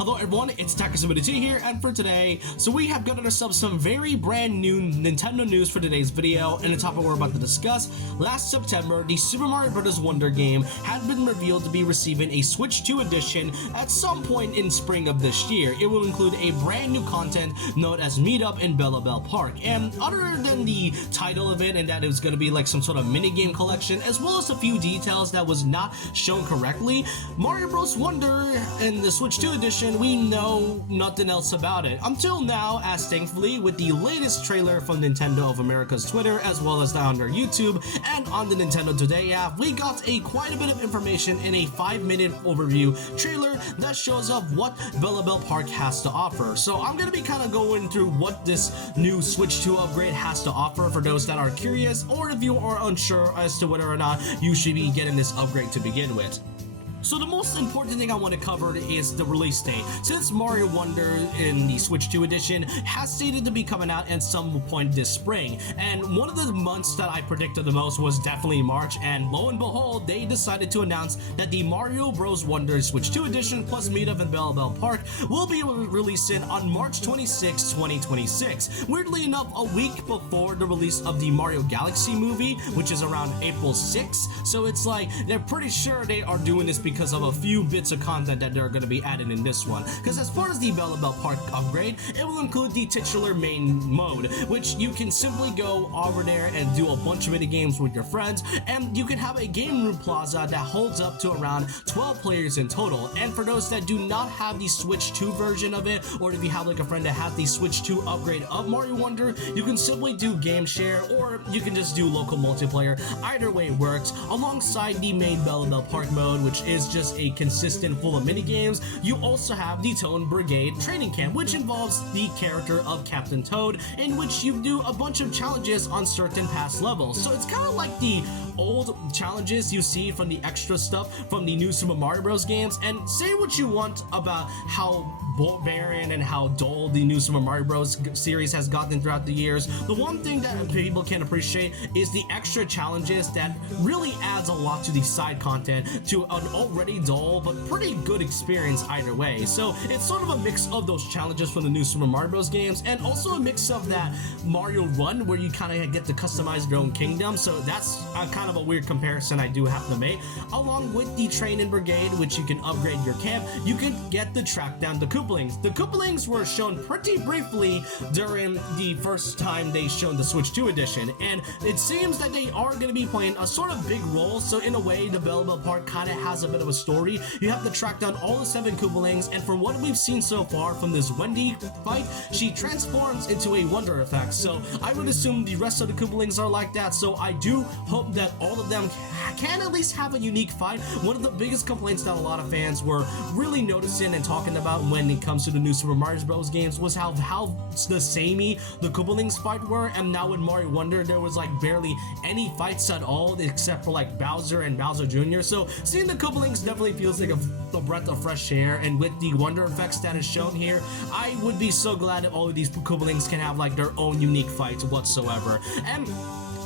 Hello everyone, it's Takasumida2 here, and for today, we have gotten ourselves some very brand new Nintendo news for today's video, and the topic we're about to discuss. Last September, the Super Mario Bros. Wonder game had been revealed to be receiving a Switch 2 edition at some point in spring of this year. It will include a brand new content known as Meetup in Bellabell Park, and other than the title of it and that it was going to be like some sort of minigame collection, as well as a few details that was not shown correctly, Mario Bros. Wonder in the Switch 2 edition, we know nothing else about it. Until now, as thankfully, with the latest trailer from Nintendo of America's Twitter, as well as on their YouTube and on the Nintendo Today app, we got quite a bit of information in a 5-minute overview trailer that shows off what Bellabell Park has to offer. So I'm going to be kind of going through what this new Switch 2 upgrade has to offer for those that are curious, or if you are unsure as to whether or not you should be getting this upgrade to begin with. So the most important thing I want to cover is the release date. Since Mario Wonder in the Switch 2 edition has stated to be coming out at some point this spring, and one of the months that I predicted the most was definitely March, and lo and behold, they decided to announce that the Mario Bros. Wonder Switch 2 edition plus Meetup in Bellabell Park will be releasing on March 26, 2026. Weirdly enough, a week before the release of the Mario Galaxy movie, which is around April 6th. So it's like they're pretty sure they are doing this because of a few bits of content that they're going to be added in this one. Because as far as the Bellabell Park upgrade, it will include the titular main mode, which you can simply go over there and do a bunch of mini games with your friends, and you can have a game room plaza that holds up to around 12 players in total. And for those that do not have the Switch 2 version of it, or if you have like a friend that has the Switch 2 upgrade of Mario Wonder, you can simply do game share, or you can just do local multiplayer. Either way works. Alongside the main Bellabell Park mode, which is just a consistent full of minigames, you also have the Toad Brigade training camp, which involves the character of Captain Toad, in which you do a bunch of challenges on certain past levels. So it's kind of like the old challenges you see from the extra stuff from the new Super Mario Bros. Games. And say what you want about how barren and how dull the new Super Mario Bros. Series has gotten throughout the years, the one thing that people can appreciate is the extra challenges that really adds a lot to the side content to an already dull but pretty good experience either way. So it's sort of a mix of those challenges from the new Super Mario Bros. Games, and also a mix of that Mario Run where you kind of get to customize your own kingdom. So that's kind of a weird comparison I do have to make. Along with the Training Brigade, which you can upgrade your camp, you can get to track down the Koopalings. The Koopalings were shown pretty briefly during the first time they showed the Switch 2 edition, and it seems that they are going to be playing a sort of big role. So in a way, the Bellabell Park kind of has a bit of a story. You have to track down all the 7 Koopalings, and from what we've seen so far from this Wendy fight, she transforms into a Wonder Effect. So I would assume the rest of the Koopalings are like that, so I do hope that all of them can at least have a unique fight. One of the biggest complaints that a lot of fans were really noticing and talking about when it comes to the new Super Mario Bros. Games was how the samey the Koopalings fight were, and now with Mario Wonder there was like barely any fights at all except for like Bowser and Bowser Jr. So seeing the Koopalings definitely feels like a breath of fresh air, and with the Wonder Effects that is shown here, I would be so glad that all of these Koopalings can have like their own unique fights whatsoever. And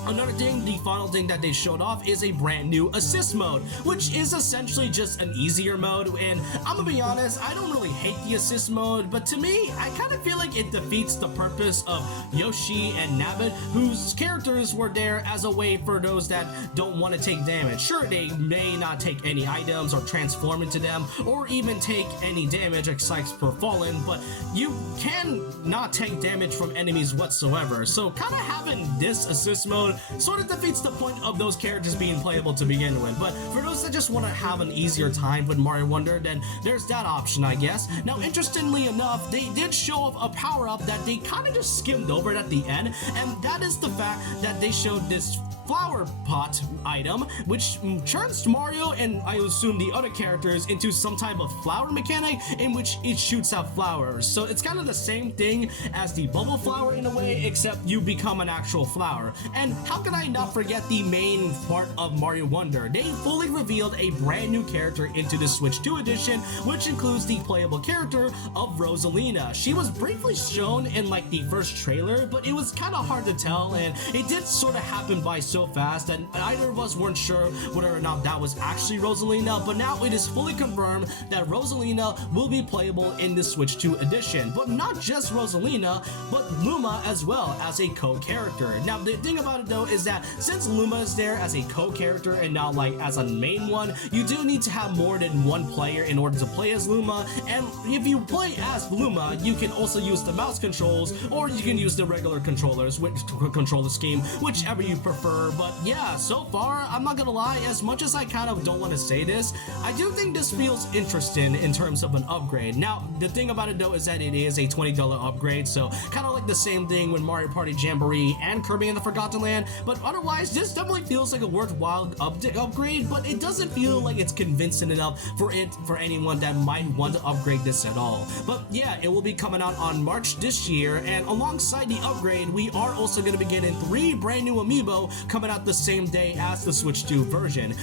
another thing, the final thing that they showed off is a brand new assist mode, which is essentially just an easier mode. And I'm gonna be honest, I don't really hate the assist mode, but to me, I kind of feel like it defeats the purpose of Yoshi and Nabbit, whose characters were there as a way for those that don't want to take damage. Sure, they may not take any items or transform into them, or even take any damage except for fallen, but you can not take damage from enemies whatsoever. So kind of having this assist mode sort of defeats the point of those characters being playable to begin with. But for those that just want to have an easier time with Mario Wonder, then there's that option, I guess. Now, interestingly enough, they did show off a power-up that they kind of just skimmed over at the end, and that is the fact that they showed this flower pot item, which turns Mario and I assume the other characters into some type of flower mechanic in which it shoots out flowers. So it's kind of the same thing as the bubble flower in a way, except you become an actual flower. And how can I not forget the main part of Mario Wonder? They fully revealed a brand new character into the Switch 2 edition, which includes the playable character of Rosalina. She was briefly shown in like the first trailer, but it was kind of hard to tell, and it did sort of happen by so fast that either of us weren't sure whether or not that was actually Rosalina, but now it is fully confirmed that Rosalina will be playable in the Switch 2 edition. But not just Rosalina, but Luma as well as a co-character. Now the thing about it though is that since Luma is there as a co-character and not like as a main one, you do need to have more than one player in order to play as Luma, and if you play as Luma, you can also use the mouse controls, or you can use the regular controllers, which controller scheme, whichever you prefer. But yeah, so far, I'm not gonna lie, as much as I kind of don't want to say this, I do think this feels interesting in terms of an upgrade. Now, the thing about it though is that it is a $20 upgrade, so kind of like the same thing with Mario Party Jamboree and Kirby in the Forgotten Land, but otherwise, this definitely feels like a worthwhile upgrade, but it doesn't feel like it's convincing enough for anyone that might want to upgrade this at all. But yeah, it will be coming out on March this year, and alongside the upgrade, we are also going to be getting 3 brand new amiibo coming out the same day as the Switch 2 version.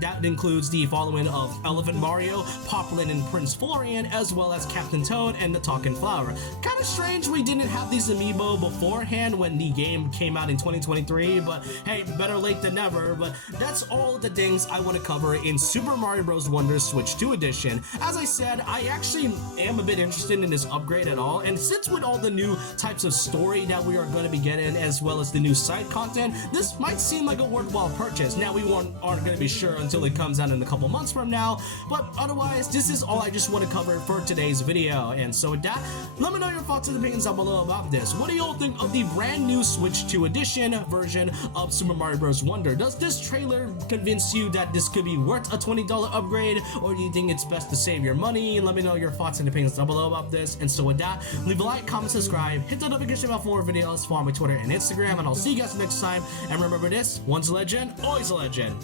That includes the following of Elephant Mario, Poplin and Prince Florian, as well as Captain Toad and the Talking Flower. Kind of strange we didn't have these amiibo beforehand when the game came out in 2023, but hey, better late than never. But that's all the things I want to cover in Super Mario Bros. Wonder Switch 2 edition. As I said, I actually am a bit interested in this upgrade at all, and since with all the new types of story that we are going to be getting, as well as the new side content, this might seem like a worthwhile purchase. Now, we aren't going to be sure until it comes out in a couple months from now, but otherwise, this is all I just want to cover for today's video. And so with that, let me know your thoughts and opinions down below about this. What do you all think of the brand new Switch 2 edition version of Super Mario Bros. Wonder? Does this trailer convince you that this could be worth a $20 upgrade, or do you think it's best to save your money? Let me know your thoughts and opinions down below about this. And so with that, leave a like, comment, subscribe, hit the notification bell for more videos, follow me on Twitter and Instagram, and I'll see you guys next time. And remember this, once a legend, always a legend.